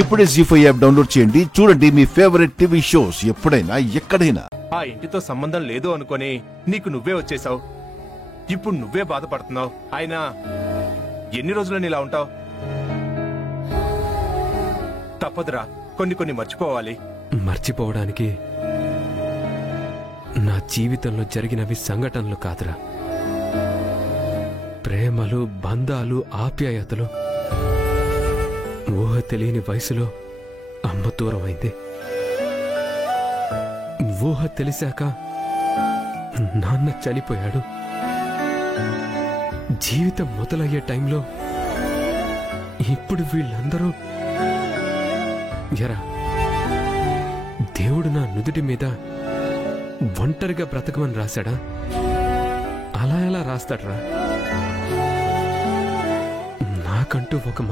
ఇప్పుడే జీ5 app download చేయండి. చూడండి మీ ఫేవరెట్ టీవీ షోస్ ఎప్పుడైనా ఎక్కడైనా. ఆ ఇంటితో సంబంధం లేదు అనుకొని నీకు నువ్వే వచ్చేసావు. ఇప్పుడు నువ్వే బాధపడుతున్నావు. అయినా ఎన్ని రోజులని ఇలా ఉంటావు? తప్పదురా, కొన్ని మర్చిపోవాలి. మర్చిపోవడానికి నా జీవితంలో జరిగినవి సంఘటనలు కాదురా, ప్రేమలు, బంధాలు, ఆప్యాయతలు. ఊహ తెలియని వయసులో అమ్మ దూరమైంది. ఊహ తెలిసాక నాన్న చనిపోయాడు. జీవితం మొదలయ్యే టైంలో ఇప్పుడు వీళ్ళందరూ ఎరా, దేవుడు నా నుదుటి మీద ఒంటరిగా బ్రతకమని రాశాడా? అలా ఎలా రాస్తాడ్రా? నాకంటూ ఒక్క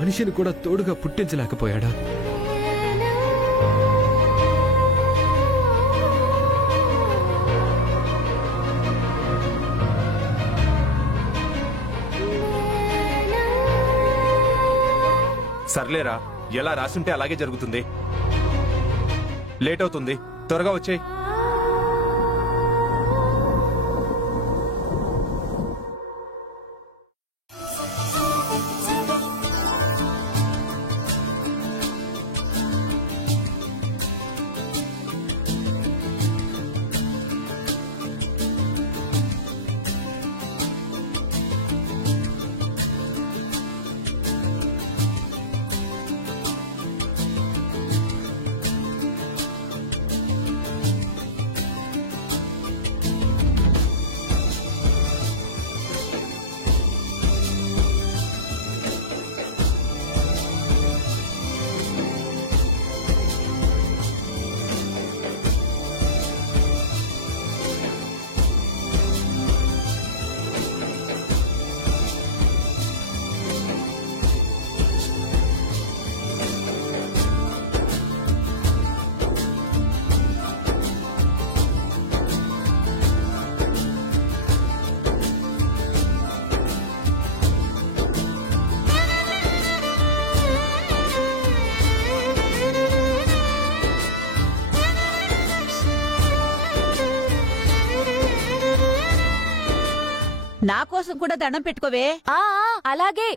మనిషిని కూడా తోడుగా పుట్టించలేకపోయాడా? సర్లేరా, ఎలా రాసుంటే అలాగే జరుగుతుంది. లేట్ అవుతుంది, త్వరగా వచ్చేయ్. నా కోసం కూడా దండం పెట్టుకోవే. అలాగే.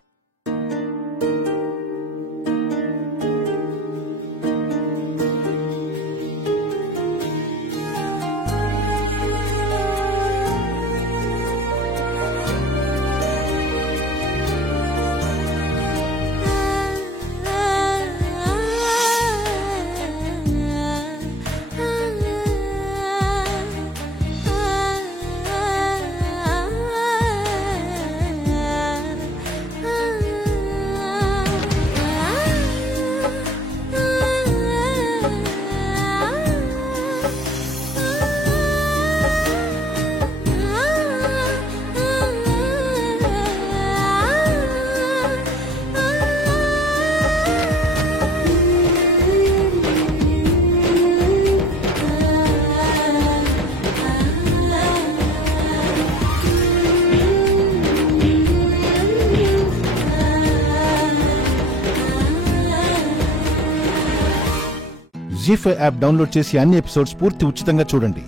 జీ5 యాప్ డౌన్లోడ్ చేసి అన్ని ఎపిసోడ్స్ పూర్తి ఉచితంగా చూడండి.